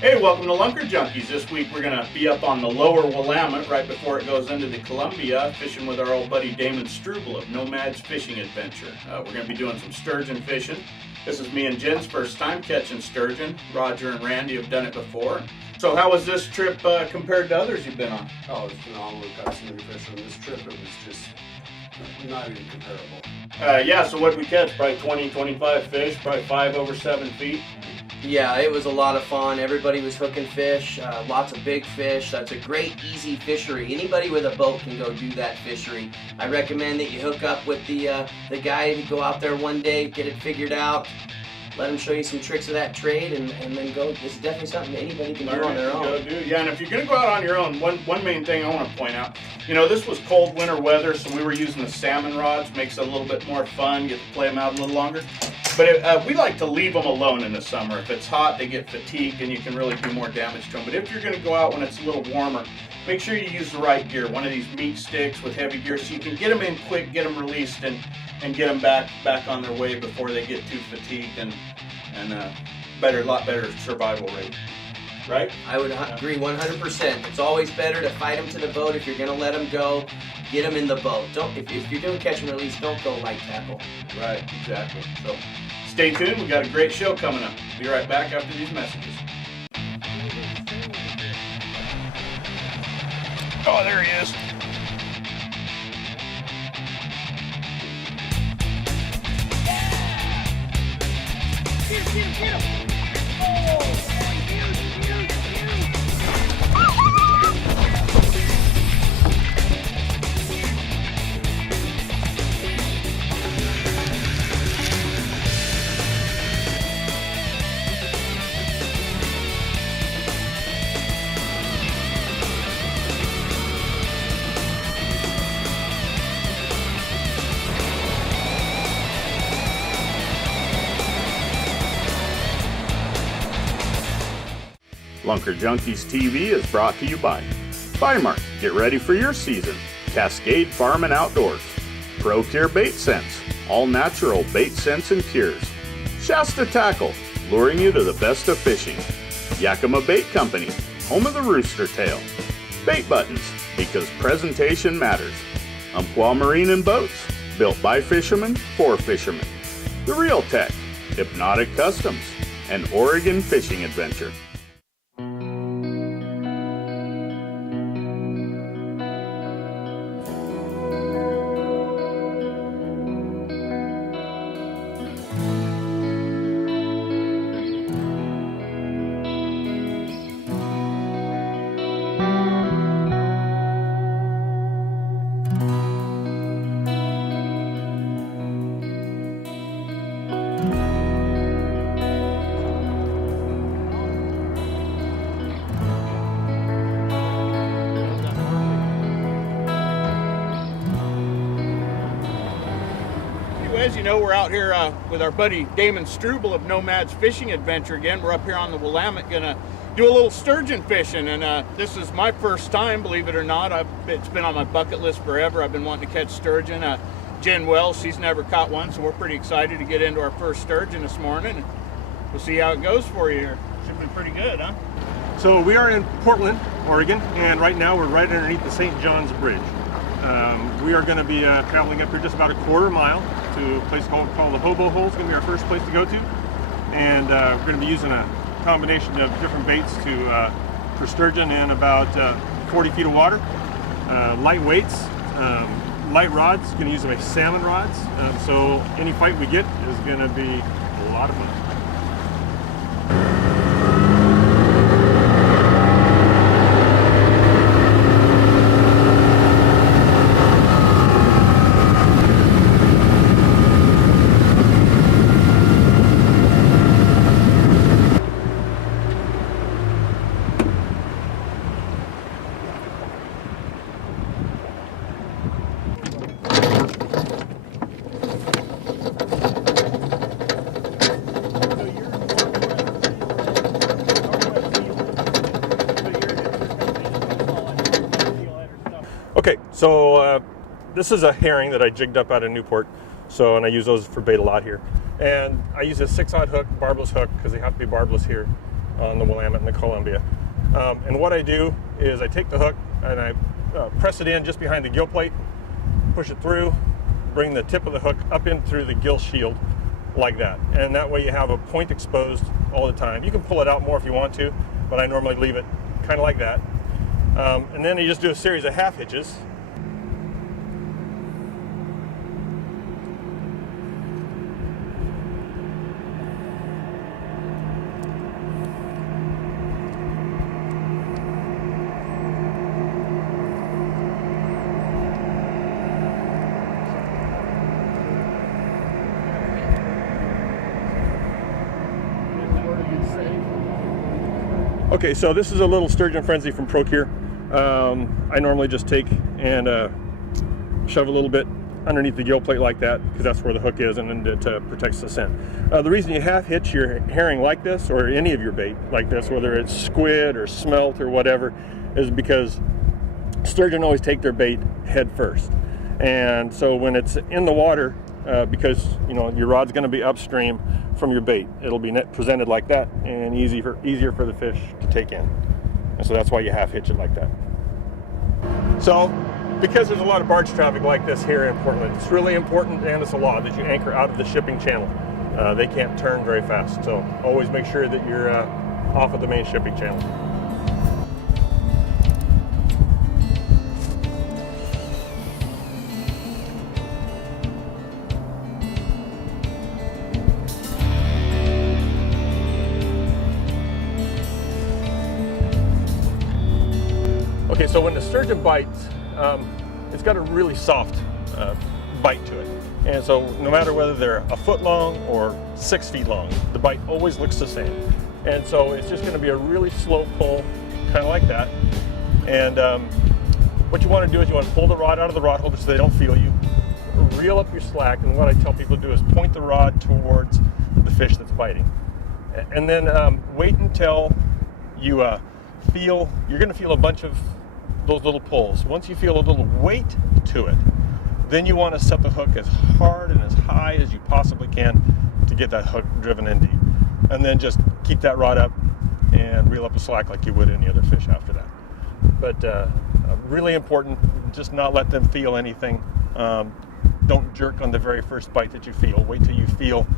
Hey, welcome to Lunker Junkies. This week we're going to be up on the lower Willamette right before it goes into the Columbia, fishing with our old buddy Damon Struble of Nomad's Fishing Adventure. We're going to be doing some sturgeon fishing. This is me and Jen's first time catching sturgeon. Roger and Randy have done it before. So how was this trip compared to others you've been on? Oh, it's phenomenal. We've got so many fish on this trip. It was just not even comparable. Yeah, so what did we catch? Probably 20, 25 fish, probably 5 over 7 feet. Yeah, it was a lot of fun. Everybody was hooking fish, lots of big fish. That's a great, easy fishery. Anybody with a boat can go do that fishery. I recommend that you hook up with the guy to go out there one day, get it figured out, let him show you some tricks of that trade, and then go. This is definitely something anybody can do on their own. Go do. Yeah, and if you're going to go out on your own, one main thing I want to point out, you know, this was cold winter weather, so we were using the salmon rods. Makes it a little bit more fun, get to play them out a little longer. But we like to leave them alone in the summer. If it's hot, they get fatigued and you can really do more damage to them. But if you're going to go out when it's a little warmer, make sure you use the right gear. One of these meat sticks with heavy gear so you can get them in quick, get them released, and get them back on their way before they get too fatigued and lot better survival rate. Right? I would agree 100%. It's always better to fight them to the boat. If you're going to let them go, get them in the boat. If you're doing catch and release, don't go light tackle. Right, exactly. So stay tuned. We've got a great show coming up. Be right back after these messages. Oh, there he is. Get him! Oh! Lunker Junkies TV is brought to you by Bymark. Get ready for your season. Cascade Farm and Outdoors. ProCure Bait Sense. All natural bait scents and cures. Shasta Tackle. Luring you to the best of fishing. Yakima Bait Company. Home of the rooster tail. Bait Buttons. Because presentation matters. Umpqua Marine and Boats. Built by fishermen for fishermen. The Real Tech. Hypnotic Customs. And Oregon Fishing Adventure. As you know, we're out here with our buddy Damon Struble of Nomad's Fishing Adventure again. We're up here on the Willamette gonna do a little sturgeon fishing, and this is my first time, believe it or not. It's been on my bucket list forever. I've been wanting to catch sturgeon. Jen Wells, she's never caught one, so we're pretty excited to get into our first sturgeon this morning. We'll see how it goes for you here. Should be pretty good, huh? So we are in Portland, Oregon, and right now we're right underneath the St. John's Bridge. We are going to be traveling up here just about a quarter mile to a place called the Hobo Hole. It's going to be our first place to go to, and we're going to be using a combination of different baits for sturgeon in about 40 feet of water. Light weights, light rods. Going to use them as salmon rods. So any fight we get is going to be a lot of fun. Okay, so this is a herring that I jigged up out of Newport, and I use those for bait a lot here. And I use a 6/0 hook, barbless hook, because they have to be barbless here. on the Willamette and the Columbia. And what I do is I take the hook and I press it in just behind the gill plate, push it through, bring the tip of the hook up in through the gill shield like that. And that way you have a point exposed all the time. You can pull it out more if you want to, but I normally leave it kind of like that. And then you just do a series of half hitches. Okay, so this is a little sturgeon frenzy from Procure. I normally just take and shove a little bit underneath the gill plate like that, because that's where the hook is, and then it protects the scent. The reason you half hitch your herring like this, or any of your bait like this, whether it's squid or smelt or whatever, is because sturgeon always take their bait head first. And so when it's in the water, because you know your rod's going to be upstream from your bait, it'll be presented like that and easier for the fish to take in. And so that's why you half hitch it like that. So because there's a lot of barge traffic like this here in Portland, it's really important, and it's a law, that you anchor out of the shipping channel. They can't turn very fast, so always make sure that you're off of the main shipping channel. Okay, so when the sturgeon bites, it's got a really soft bite to it. And so no matter whether they're a foot long or 6 feet long, the bite always looks the same. And so it's just going to be a really slow pull, kind of like that. And what you want to do is you want to pull the rod out of the rod holder so they don't feel you. Reel up your slack, and what I tell people to do is point the rod towards the fish that's biting. And then wait until you you're going to feel a bunch of those little pulls. Once you feel a little weight to it, then you want to set the hook as hard and as high as you possibly can to get that hook driven in deep. And then just keep that rod up and reel up the slack like you would any other fish after that. But really important, just not let them feel anything. Don't jerk on the very first bite that you feel. Wait till you feel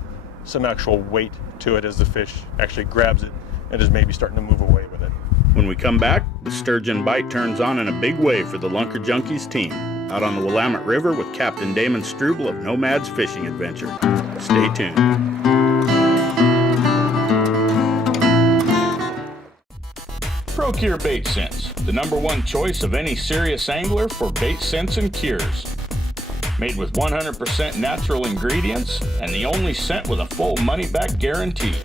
some actual weight to it as the fish actually grabs it and is maybe starting to move away with it. When we come back, the sturgeon bite turns on in a big way for the Lunker Junkies team, out on the Willamette River with Captain Damon Struble of Nomad's Fishing Adventure. Stay tuned. Procure Bait Scents, the #1 choice of any serious angler for bait scents and cures. Made with 100% natural ingredients and the only scent with a full money-back guarantee.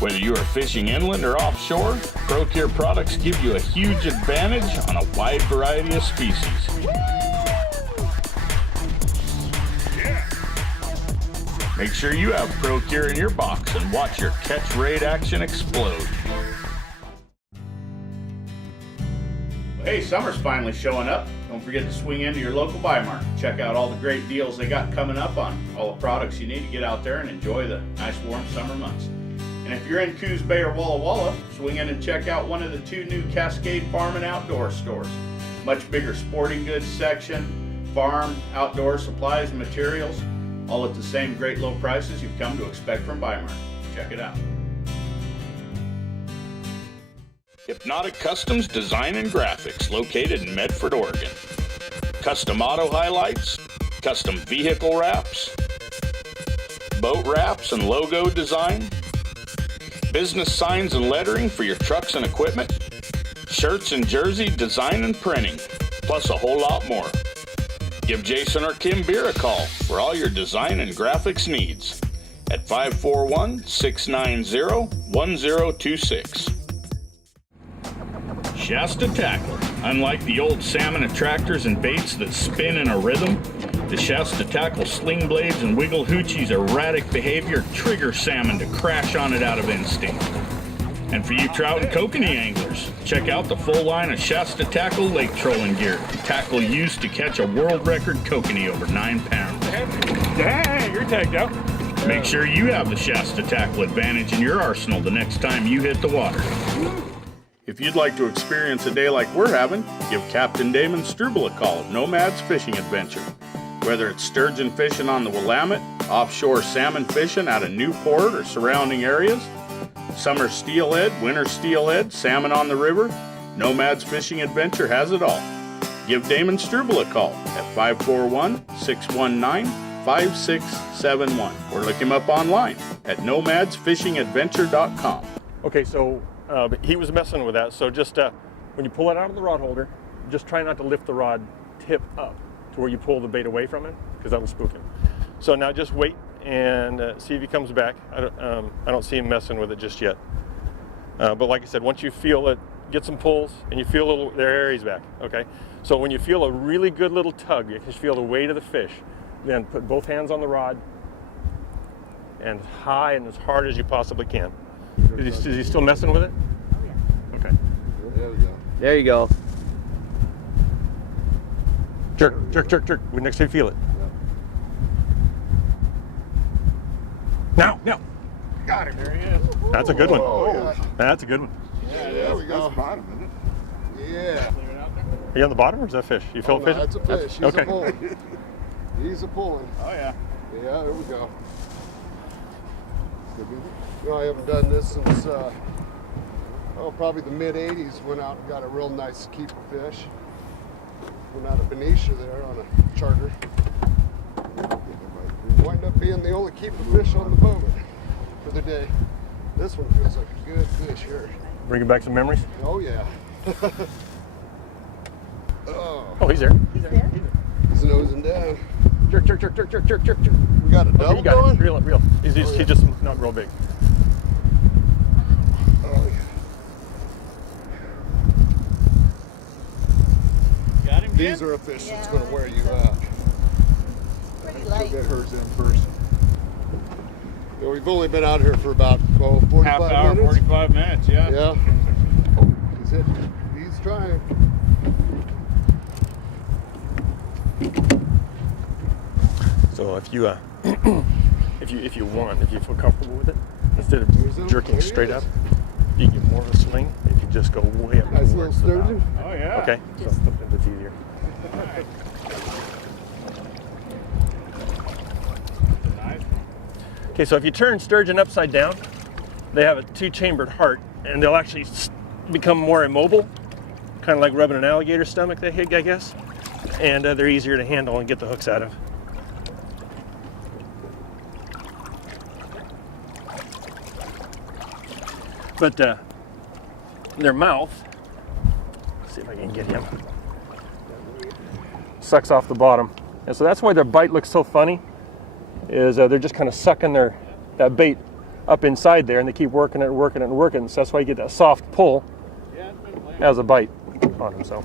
Whether you are fishing inland or offshore, Procure products give you a huge advantage on a wide variety of species. Make sure you have Procure in your box and watch your catch rate action explode. Hey, summer's finally showing up. Don't forget to swing into your local buy market. Check out all the great deals they got coming up on all the products you need to get out there and enjoy the nice warm summer months. And if you're in Coos Bay or Walla Walla, swing in and check out one of the 2 new Cascade Farm and Outdoor stores. Much bigger sporting goods section, farm, outdoor supplies and materials, all at the same great low prices you've come to expect from Bi-Mart. Check it out. Hypnotic Customs Design and Graphics, located in Medford, Oregon. Custom auto highlights, custom vehicle wraps, boat wraps and logo design, business signs and lettering for your trucks and equipment, shirts and jersey design and printing, plus a whole lot more. Give Jason or Kim Beer a call for all your design and graphics needs at 541-690-1026. Shasta Tackle. Unlike the old salmon attractors and baits that spin in a rhythm, the Shasta Tackle sling blades and wiggle hoochie's erratic behavior trigger salmon to crash on it out of instinct. And for you trout and kokanee anglers, check out the full line of Shasta Tackle lake trolling gear. Tackle used to catch a world record kokanee over 9 pounds. Hey, you're tagged out. Make sure you have the Shasta Tackle Advantage in your arsenal the next time you hit the water. If you'd like to experience a day like we're having, give Captain Damon Struble a call at Nomad's Fishing Adventure. Whether it's sturgeon fishing on the Willamette, offshore salmon fishing out of Newport or surrounding areas, summer steelhead, winter steelhead, salmon on the river, Nomad's Fishing Adventure has it all. Give Damon Struble a call at 541-619-5671 or look him up online at nomadsfishingadventure.com. Okay, so he was messing with that. So just when you pull it out of the rod holder, just try not to lift the rod tip up to where you pull the bait away from it, because that'll spook him. So now just wait and see if he comes back. I don't see him messing with it just yet. But like I said, once you feel it, get some pulls, and you feel a little, there he's back, okay? So when you feel a really good little tug, you can feel the weight of the fish, then put both hands on the rod and high and as hard as you possibly can. Is he still messing with it? Oh, yeah. Okay. There we go. There you go. Jerk, jerk, jerk, jerk. Next time you feel it. Now, now. Got him. There he is. That's a good one. Oh, yeah. That's a good one. Yeah, there we go. That's bottom, isn't it? Yeah. Are you on the bottom or is that a fish? You feel a fish? That's a fish. He's okay. a pulling. He's a pulling. Oh, yeah. Yeah, there we go. You know, I haven't done this since, probably the mid-'80s. Went out and got a real nice keeper fish. Went out of Benicia there on a charter. Wind up being the only keeper fish on the boat for the day. This one feels like a good fish here. Bringing back some memories? Oh, yeah. Oh, he's there. He's there. He's nosing down. Jerk, jerk, jerk, jerk, jerk, jerk, jerk, jerk. We got a Okay, double you got going? it. Reel it, reel. He's just not real big. Oh, yeah. Got him, These are a fish that's going to wear you out. Pretty We'll light. get hers in first. Yeah, we've only been out here for about 45 Half hour, minutes. 45 minutes, yeah. Yeah. He's trying. So if you if you want, if you feel comfortable with it, instead of jerking straight up, you get more of a swing if you just go way up. Nice little towards the bow. sturgeon. Oh, yeah. Okay, so sometimes it's easier. Nice. Okay, so if you turn sturgeon upside down, they have a two-chambered heart, and they'll actually become more immobile, kind of like rubbing an alligator stomach, I guess. And they're easier to handle and get the hooks out of. But their mouth, let's see if I can get him, sucks off the bottom. And so that's why their bite looks so funny, is they're just kind of sucking that bait up inside there, and they keep working it and working it and working. So that's why you get that soft pull as a bite on them. So.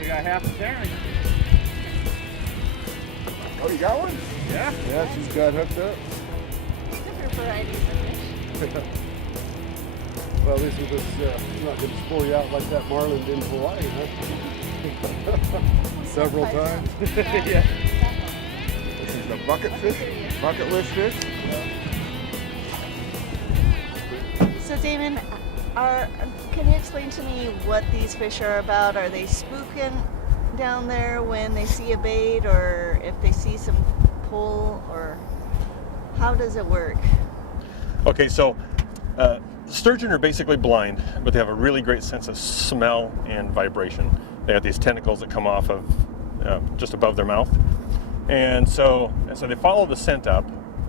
We got half a carry. Oh, you got one? Yeah. Yeah, she's got hooked up. Different varieties of fish. Well, at least with this, it's not going to spoil you out like that marlin did in Hawaii, huh? Several times. Yeah. This is the bucket fish, bucket list fish. So Damon, can you explain to me what these fish are about? Are they spooking down there when they see a bait, or if they see some pull, or how does it work? Okay, so sturgeon are basically blind, but they have a really great sense of smell and vibration. They have these tentacles that come off of just above their mouth, and so they follow the scent up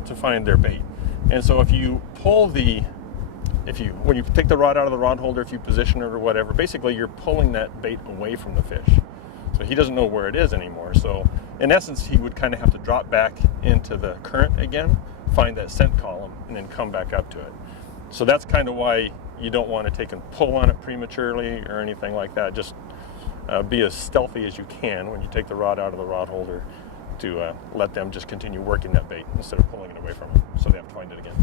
to find their bait. And so if you pull when you take the rod out of the rod holder, if you position it or whatever, basically you're pulling that bait away from the fish. So he doesn't know where it is anymore. So in essence, he would kind of have to drop back into the current again, find that scent column, and then come back up to it. So that's kind of why you don't want to take and pull on it prematurely or anything like that. Just be as stealthy as you can when you take the rod out of the rod holder to let them just continue working that bait instead of pulling it away from them, so they have to find it again.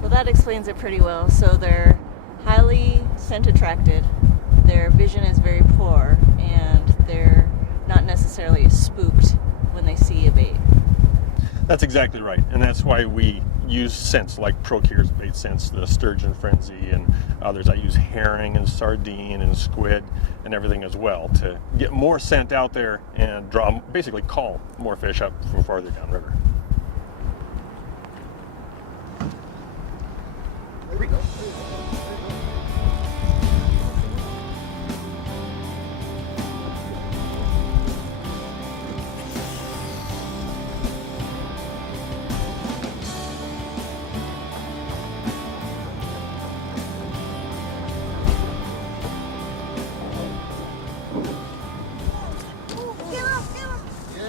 Well, that explains it pretty well. So they're highly scent attracted, their vision is very poor, and they're not necessarily spooked when they see a bait. That's exactly right, and that's why we use scents like Procure's bait scents, the Sturgeon Frenzy, and others. I use herring and sardine and squid and everything as well to get more scent out there and draw, basically call more fish up from farther downriver.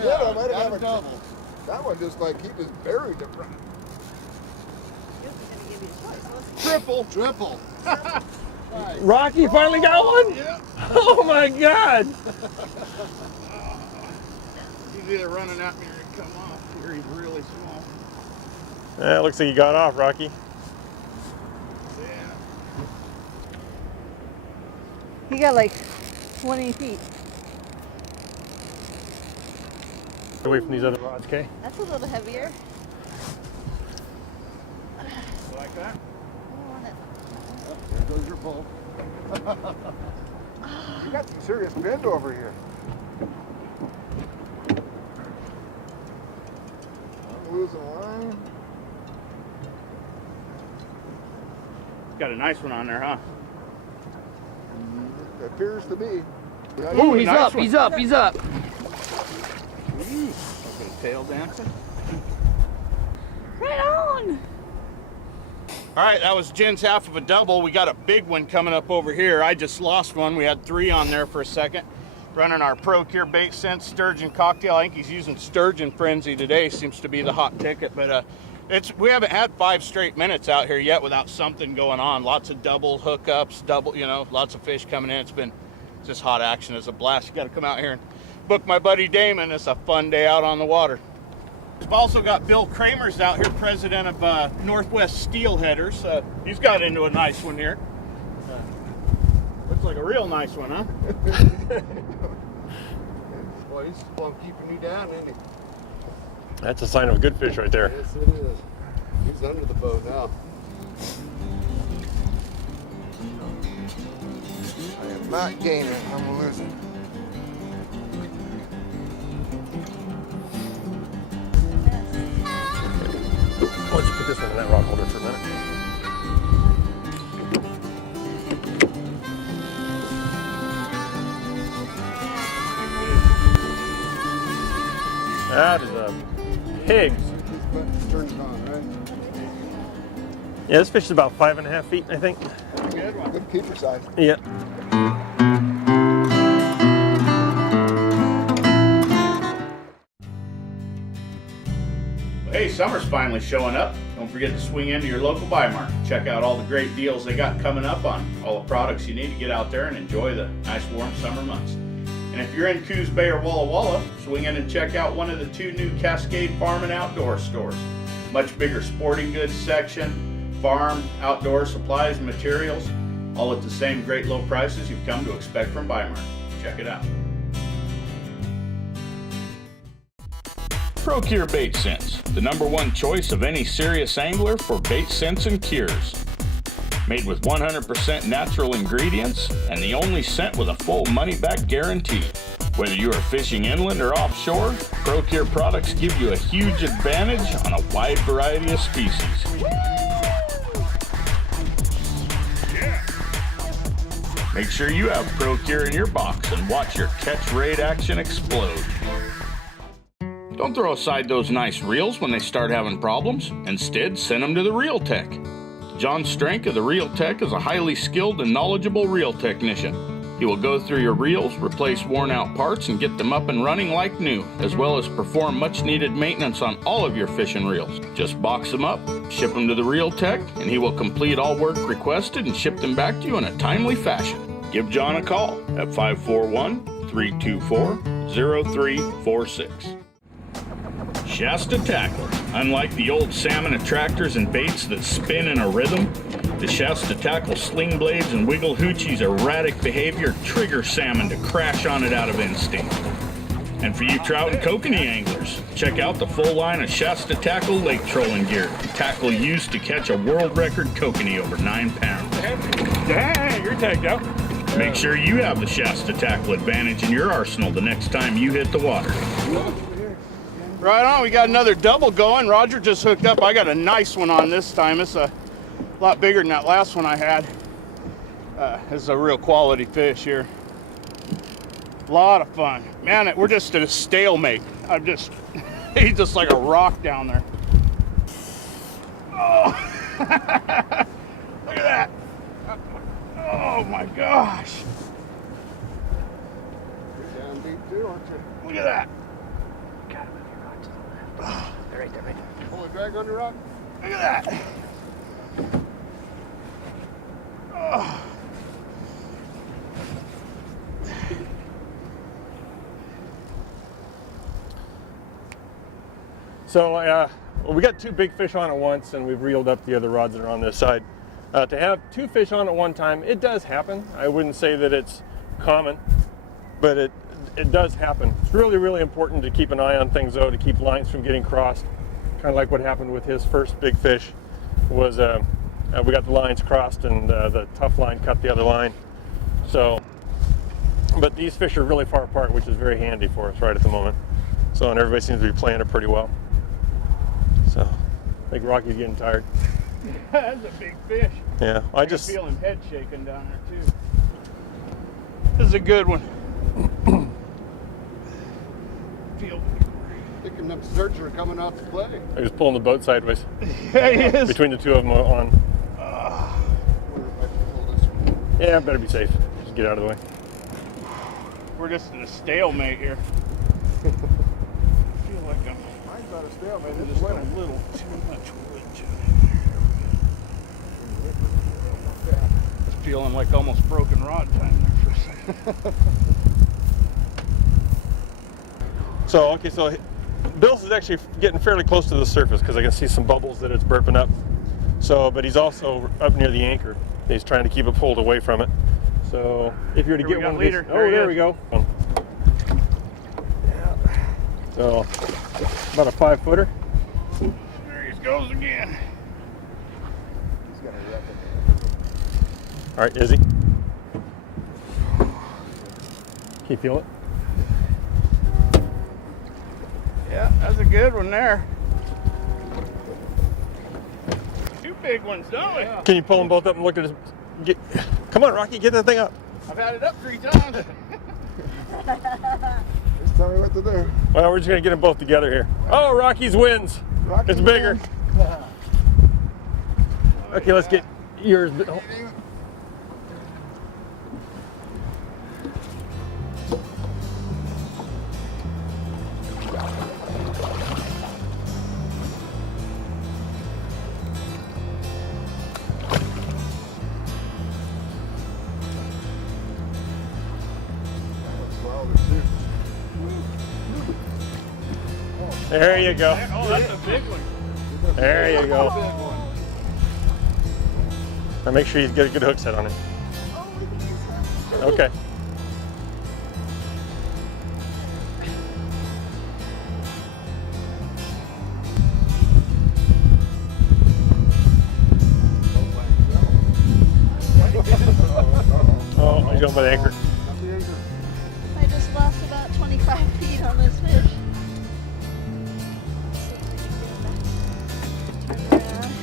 Yeah, I might have a double. That one just like he just buried it. Triple. Triple. Rocky finally got one? Yeah. Oh my God! He's either running at me or he come off. Here he's really small. It looks like he got off, Rocky. Yeah. He got like 20 feet. Away from these other rods, okay? That's a little heavier. Like that? I want it. There goes your boat. You got some serious bend over here. I'm losing line. Got a nice one on there, huh? It appears to be. Ooh, he's nice up, one. he's up, he's up. Tail dancing. Right on! All right, that was Jen's half of a double. We got a big one coming up over here. I just lost one. We had 3 on there for a second. Running our Procure bait scent sturgeon cocktail. I think he's using Sturgeon Frenzy today. Seems to be the hot ticket, but we haven't had 5 straight minutes out here yet without something going on. Lots of double hookups, lots of fish coming in. It's been just hot action. It's a blast. You got to come out here and book my buddy Damon. It's a fun day out on the water. We've also got Bill Kramers out here, president of Northwest Steelheaders. He's got into a nice one here. Looks like a real nice one, huh? Boy, he's fun keeping me down, isn't he? That's a sign of a good fish right there. Yes, it is. He's under the boat now. I am not gaining, I'm losing. Why don't you put this one in that rod holder for a minute? That is a pig. This turns on, right? Yeah, this fish is about 5.5 feet, I think. Good one. Good keeper size. Yeah. Hey, summer's finally showing up. Don't forget to swing into your local buy market. Check out all the great deals they got coming up on all the products you need to get out there and enjoy the nice warm summer months. And if you're in Coos Bay or Walla Walla, swing in and check out one of the 2 new Cascade Farm and Outdoor stores. Much bigger sporting goods section, farm, outdoor supplies and materials, all at the same great low prices you've come to expect from Buy Market. Check it out. Procure Bait Scents, the #1 choice of any serious angler for bait scents and cures. Made with 100% natural ingredients and the only scent with a full money-back guarantee. Whether you are fishing inland or offshore, Procure products give you a huge advantage on a wide variety of species. Make sure you have Procure in your box and watch your catch rate action explode. Don't throw aside those nice reels when they start having problems. Instead, send them to the Reel Tech. John Strank of the Reel Tech is a highly skilled and knowledgeable reel technician. He will go through your reels, replace worn out parts, and get them up and running like new, as well as perform much needed maintenance on all of your fishing reels. Just box them up, ship them to the Reel Tech, and he will complete all work requested and ship them back to you in a timely fashion. Give John a call at 541-324-0346. Shasta Tackle. Unlike the old salmon attractors and baits that spin in a rhythm, the Shasta Tackle sling blades and wiggle hoochie's erratic behavior trigger salmon to crash on it out of instinct. And for you trout and kokanee anglers, check out the full line of Shasta Tackle lake trolling gear. Tackle used to catch a world record kokanee over 9 pounds. Dang, you're tagged out. Make sure you have the Shasta Tackle advantage in your arsenal the next time you hit the water. Right on, we got another double going. Roger just hooked up. I got a nice one on this time. It's a lot bigger than that last one I had. This is a real quality fish here. A lot of fun. Man, we're just at a stalemate. He's just like a rock down there. Oh, look at that. Oh my gosh. You're down deep too, aren't you? Look at that. Got him on your rock to the left. They're right there, right there. Pull a drag on your rock? Look at that. Oh. So well, we got 2 big fish on at once, and we've reeled up the other rods that are on this side. To have 2 fish on at one time, it does happen. I wouldn't say that it's common, but it does happen. It's really, really important to keep an eye on things, though, to keep lines from getting crossed. Kind of like what happened with his first big fish was we got the lines crossed, and the tough line cut the other line. So, but these fish are really far apart, which is very handy for us right at the moment. So, and everybody seems to be playing it pretty well. So, I think Rocky's getting tired. That's a big fish. Yeah, I I just feel him head shaking down there too. This is a good one. Feel. Thinking them sturgeon are coming off the play. I was pulling the boat sideways Yeah, he is. between the 2 of them on. Wonder if I can pull this one. Yeah, better be safe. Just get out of the way. We're just in a stalemate here. I feel like I'm Mine's not a stalemate. It's just a winning. little too much wood to Just feeling like almost broken rod time there for a second. So, okay, so Bill's is actually getting fairly close to the surface because I can see some bubbles that it's burping up. So, but he's also up near the anchor. He's trying to keep it pulled away from it. So, if you were to Here we get got one of leader. these, There he there is. we go. So, about a 5-footer. There he goes again. He's got a record. All right, Izzy. Can you feel it? Yeah, that's a good one there. 2 big ones, don't we? Can you pull them both up and look at his? Come on, Rocky, get that thing up. I've had it up 3 times. Just tell me what to do. Well, we're just gonna get them both together here. Oh, Rocky's wins. Rocky It's bigger. wins. Okay, let's get yours. Oh. There you go. Oh, that's a big one. There you go. Now make sure you get a good hook set on it. Oh, look at this one. Okay. Oh, he's going by the anchor. I just lost about 25 feet on this fish. Let's see if I can get him back. Turn around.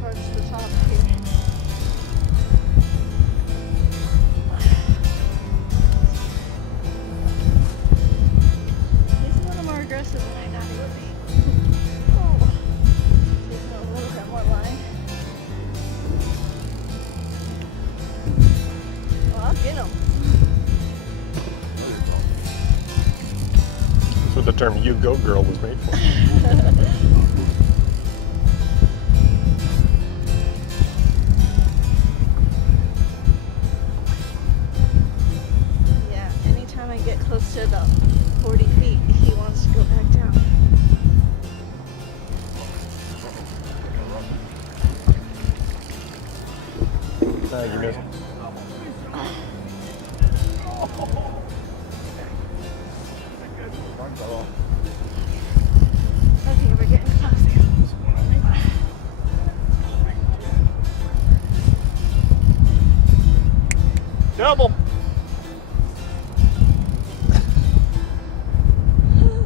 Towards the top here. He's a little more aggressive than I thought he would be. Oh. Taking a little bit more line. Well, I'll get him. That's what the term "you go girl" was made for. Yeah, anytime I get close to about 40 feet, he wants to go back down. You missed. double.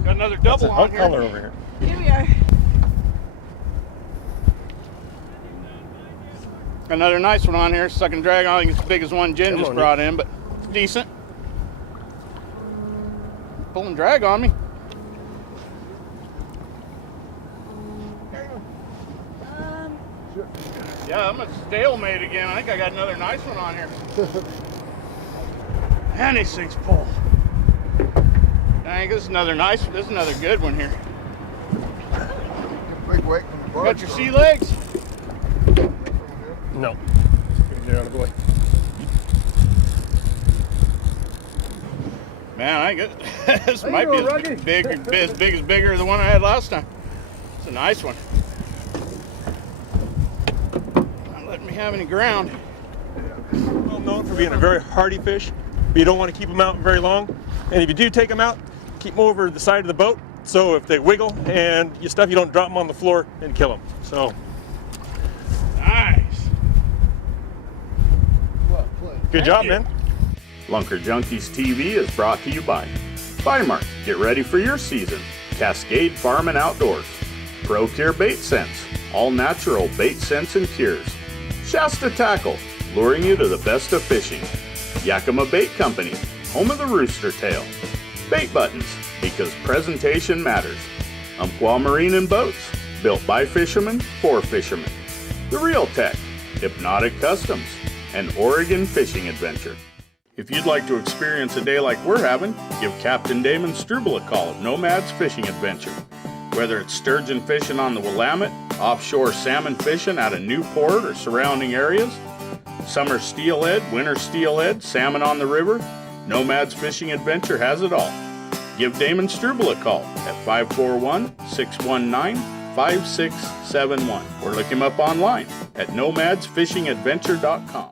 Got another double on here. Color over here. Here we are. Another nice one on here. Sucking drag. I don't think it's as big as one Jen Come just on, brought in, but it's decent. Pulling drag on me. Yeah, I'm a stalemate again. I think I got another nice one on here. And these things pull. Dang, this is another nice one. This is another good one here. Big weight from the bar. Got your sea legs? No. Get out of the way. Man, I think this might be as big as bigger than the one I had last time. It's a nice one. Not letting me have any ground. Well known for being a very hardy fish, but you don't want to keep them out very long. And if you do take them out, keep them over the side of the boat. So if they wiggle and you don't drop them on the floor and kill them. So Nice. good job, man. Lunker Junkies TV is brought to you by Mark. Get ready for your season. Cascade Farm and Outdoors. Procure Bait Scents. All natural bait scents and cures. Shasta Tackle. Luring you to the best of fishing. Yakima Bait Company. Home of the Rooster Tail. Bait Buttons. Because presentation matters. Umpqua Marine and Boats. Built by fishermen for fishermen. The Real Tech. Hypnotic Customs. And Oregon Fishing Adventure. If you'd like to experience a day like we're having, give Captain Damon Struble a call at Nomad's Fishing Adventure. Whether it's sturgeon fishing on the Willamette, offshore salmon fishing out of Newport or surrounding areas, summer steelhead, winter steelhead, salmon on the river, Nomad's Fishing Adventure has it all. Give Damon Struble a call at 541-619-5671 or look him up online at nomadsfishingadventure.com.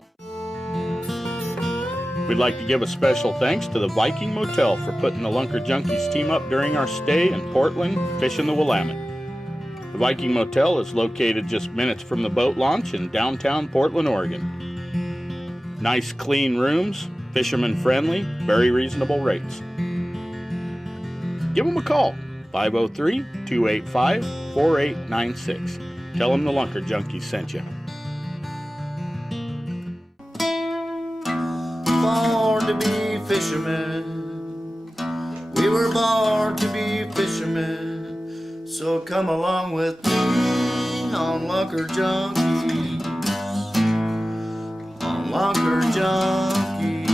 We'd like to give a special thanks to the Viking Motel for putting the Lunker Junkies team up during our stay in Portland fishing the Willamette. The Viking Motel is located just minutes from the boat launch in downtown Portland, Oregon. Nice clean rooms, fisherman friendly, very reasonable rates. Give them a call, 503-285-4896. Tell them the Lunker Junkies sent you. Born to be fishermen. We were born to be fishermen. So come along with me on Lunker Junkies. On Lunker Junkies.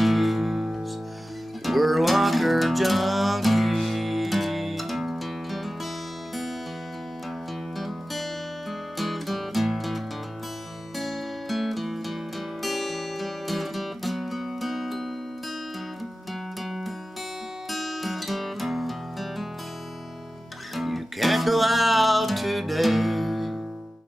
We're Lunker Junkies. Can't go out today